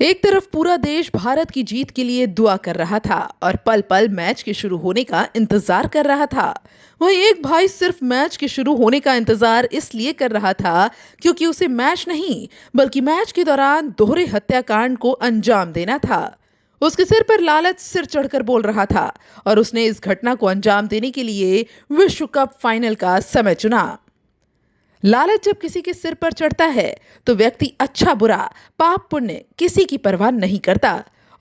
एक तरफ पूरा देश भारत की जीत के लिए दुआ कर रहा था और पल पल मैच के शुरू होने का इंतजार कर रहा था। वहीं एक भाई सिर्फ मैच के शुरू होने का इंतजार इसलिए कर रहा था क्योंकि उसे मैच नहीं बल्कि मैच के दौरान दोहरे हत्याकांड को अंजाम देना था। उसके सिर पर लालच सिर चढ़कर बोल रहा था और उसने इस घटना को अंजाम देने के लिए विश्व कप फाइनल का समय चुना। लालच जब किसी के सिर पर चढ़ता है तो व्यक्ति अच्छा बुरा पाप पुण्य किसी की परवाह नहीं करता।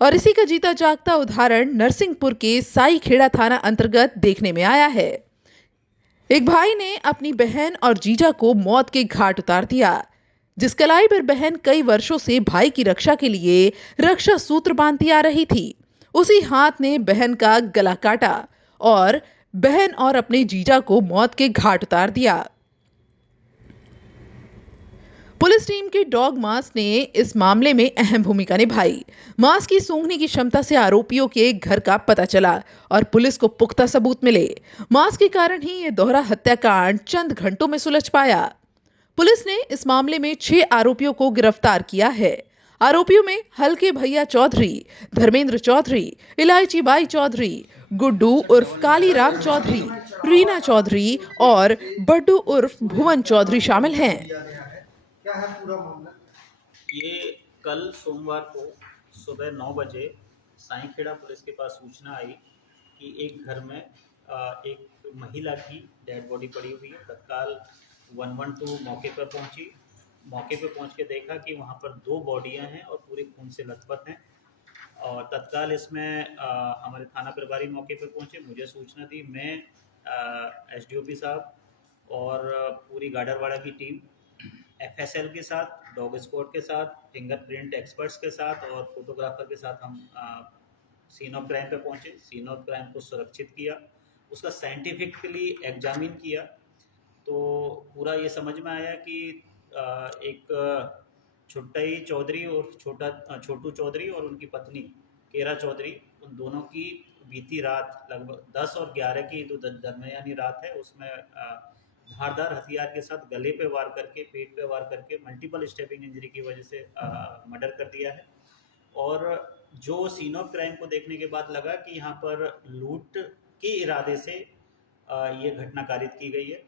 और इसी का जीता जागता उदाहरण नरसिंहपुर के साई खेड़ा थाना अंतर्गत देखने में आया है। एक भाई ने अपनी बहन और जीजा को मौत के घाट उतार दिया। जिस कलाई पर बहन कई वर्षों से भाई की रक्षा के लिए रक्षा सूत्र बांधती आ रही थी, उसी हाथ ने बहन का गला काटा और बहन और अपने जीजा को मौत के घाट उतार दिया। पुलिस टीम के डॉग मास ने इस मामले में अहम भूमिका निभाई। मास की सूंघने की क्षमता से आरोपियों के घर का पता चला और पुलिस को पुख्ता सबूत मिले। मास के कारण ही यह दोहरा हत्याकांड चंद घंटों में सुलझ पाया। पुलिस ने इस मामले में 6 आरोपियों को गिरफ्तार किया है। आरोपियों में हल्के भैया चौधरी, धर्मेंद्र चौधरी, इलायची बाई चौधरी, गुड्डू उर्फ कालीराम चौधरी, रीना चौधरी और बड्डू उर्फ भुवन चौधरी शामिल हैं। क्या है पूरा मामला? ये कल सोमवार को सुबह 9 बजे साईखेड़ा पुलिस के पास सूचना आई कि एक घर में एक महिला की डेड बॉडी पड़ी हुई है। तत्काल 112 मौके पर पहुंची। मौके पर पहुंच के देखा कि वहां पर 2 बॉडियां हैं और पूरे खून से लथपथ हैं। और तत्काल इसमें हमारे थाना प्रभारी मौके पर पहुंचे, मुझे सूचना दी। मैं एसडीओपी साहब और पूरी गाडरवाड़ा की टीम एफएसएल के साथ, डॉग स्क्वाड के साथ, फिंगरप्रिंट एक्सपर्ट्स के साथ और फोटोग्राफर के साथ हम सीन ऑफ क्राइम पे पहुंचे। सीन ऑफ क्राइम को सुरक्षित किया, उसका साइंटिफिकली एग्जामिन किया। तो पूरा ये समझ में आया कि एक छुट्टई चौधरी और छोटू चौधरी और उनकी पत्नी केरा चौधरी, उन दोनों की बीती रात लगभग 10 और 11 की जो दरमियानी रात है उसमें धारदार हथियार के साथ गले पे वार करके, पेट पे वार करके मल्टीपल स्टेपिंग इंजरी की वजह से मर्डर कर दिया है। और जो सीन ऑफ क्राइम को देखने के बाद लगा कि यहाँ पर लूट के इरादे से ये घटना कारित की गई है।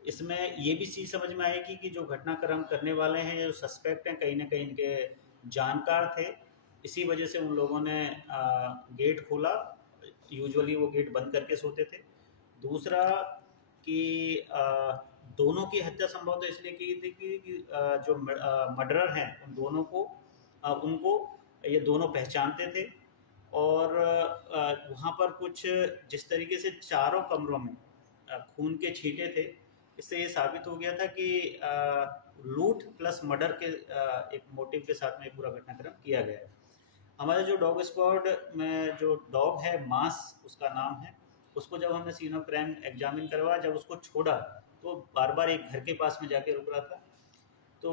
इसमें ये भी चीज़ समझ में आएगी कि जो घटनाक्रम करने वाले हैं, जो सस्पेक्ट हैं, कहीं ना कहीं इनके जानकार थे। इसी वजह से उन लोगों ने गेट खोला। यूजुअली वो गेट बंद करके सोते थे। दूसरा कि दोनों की हत्या संभवतः इसलिए की थी कि जो मर्डरर हैं उन दोनों को उनको ये दोनों पहचानते थे। और वहाँ पर कुछ जिस तरीके से चारों कमरों में खून के छींटे थे, इससे ये साबित हो गया था कि लूट प्लस मर्डर के एक मोटिव के साथ में पूरा घटनाक्रम किया गया है। हमारे जो डॉग स्क्वाड में जो डॉग है, मास उसका नाम है, उसको जब हमने सीन ऑफ क्राइम एग्जामिन करवाया, जब उसको छोड़ा तो बार बार एक घर के पास में जाके रुक रहा था। तो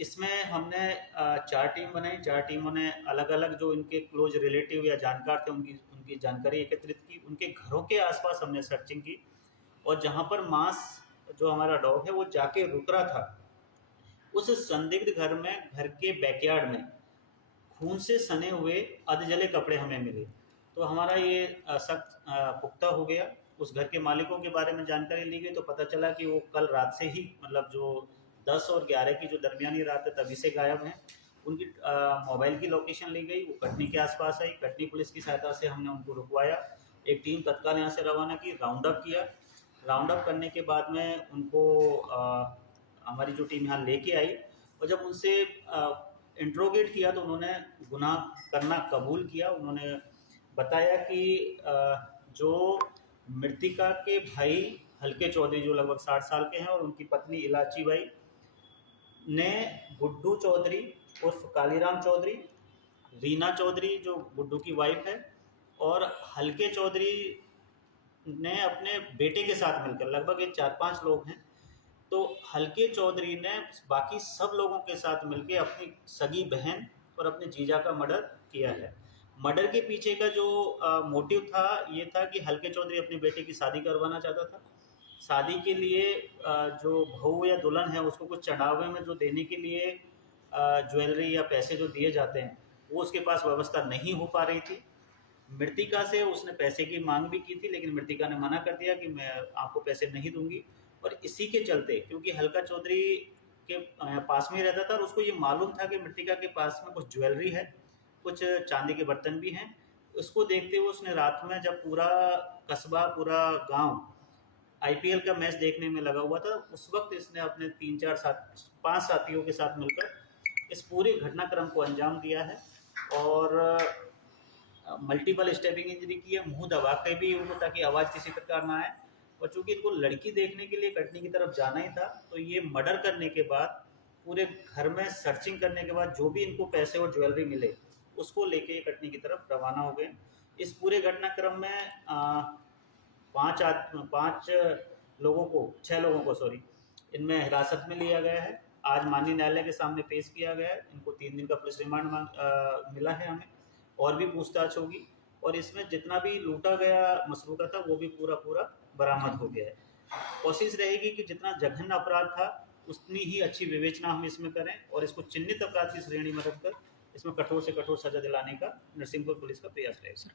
इसमें हमने 4 टीम बनाई। 4 टीमों ने अलग अलग जो इनके क्लोज रिलेटिव या जानकार थे उनकी उनकी जानकारी एकत्रित की। उनके घरों के आसपास हमने सर्चिंग की और जहाँ पर मास जो हमारा डॉग है वो जाके रुक रहा था, उस संदिग्ध घर में, घर के बैकयार्ड में खून से सने हुए अधजले कपड़े हमें मिले। तो हमारा ये सख्त पुख्ता हो गया। उस घर के मालिकों के बारे में जानकारी ली गई तो पता चला कि वो कल रात से ही, मतलब जो 10 और 11 की जो दरमियानी रात है तभी से गायब हैं। उनकी मोबाइल की लोकेशन ली गई, वो कटनी के आसपास आई। कटनी पुलिस की सहायता से हमने उनको रुकवाया। एक टीम तत्काल यहाँ से रवाना की, राउंड अप किया। राउंड अप करने के बाद में उनको हमारी जो टीम यहाँ लेके आई और जब उनसे इंट्रोगेट किया तो उन्होंने गुनाह करना कबूल किया। उन्होंने बताया कि जो मृतिका के भाई हल्के चौधरी जो लगभग 60 साल के हैं और उनकी पत्नी इलाची बाई ने गुड्डू चौधरी उर्फ कालीराम चौधरी, रीना चौधरी जो गुड्डू की वाइफ है, और हल्के चौधरी ने अपने बेटे के साथ मिलकर, लगभग एक 4-5 लोग हैं, तो हल्के चौधरी ने बाकी सब लोगों के साथ मिलकर अपनी सगी बहन और अपने जीजा का मर्डर किया है। मर्डर के पीछे का जो मोटिव था ये था कि हल्के चौधरी अपने बेटे की शादी करवाना चाहता था। शादी के लिए जो बहू या दुल्हन है उसको कुछ चढ़ावे में जो देने के लिए ज्वेलरी या पैसे जो दिए जाते हैं वो उसके पास व्यवस्था नहीं हो पा रही थी। मृतिका से उसने पैसे की मांग भी की थी, लेकिन मृतिका ने मना कर दिया कि मैं आपको पैसे नहीं दूंगी। और इसी के चलते, क्योंकि हल्का चौधरी के पास में ही रहता था और उसको ये मालूम था कि मृतिका के पास में कुछ ज्वेलरी है, कुछ चांदी के बर्तन भी हैं, उसको देखते हुए उसने रात में, जब पूरा कस्बा, पूरा गांव आईपीएल का मैच देखने में लगा हुआ था, उस वक्त इसने अपने 5 साथियों के साथ मिलकर इस पूरे घटनाक्रम को अंजाम दिया है। और मल्टीपल स्टेपिंग इंजरी की है, मुंह दबा के भी उनको, ताकि आवाज़ किसी प्रकार ना आए। और चूंकि इनको लड़की देखने के लिए कटनी की तरफ जाना ही था, तो ये मर्डर करने के बाद, पूरे घर में सर्चिंग करने के बाद, जो भी इनको पैसे और ज्वेलरी मिले उसको लेके कटनी की तरफ रवाना हो गए। इस पूरे घटनाक्रम में 6 लोगों को इनमें हिरासत में लिया गया है। आज माननीय न्यायालय के सामने पेश किया गया है। इनको 3 दिन का पुलिस रिमांड मिला है हमें, और भी पूछताछ होगी। और इसमें जितना भी लूटा गया मसरूका था, वो भी पूरा बरामद हो गया है। कोशिश रहेगी कि जितना जघन्य अपराध था, उतनी ही अच्छी विवेचना हम इसमें करें, और इसको चिन्हित अपराध की श्रेणी में रखकर इसमें कठोर से कठोर सजा दिलाने का नरसिंहपुर पुलिस का प्रयास रहेगा।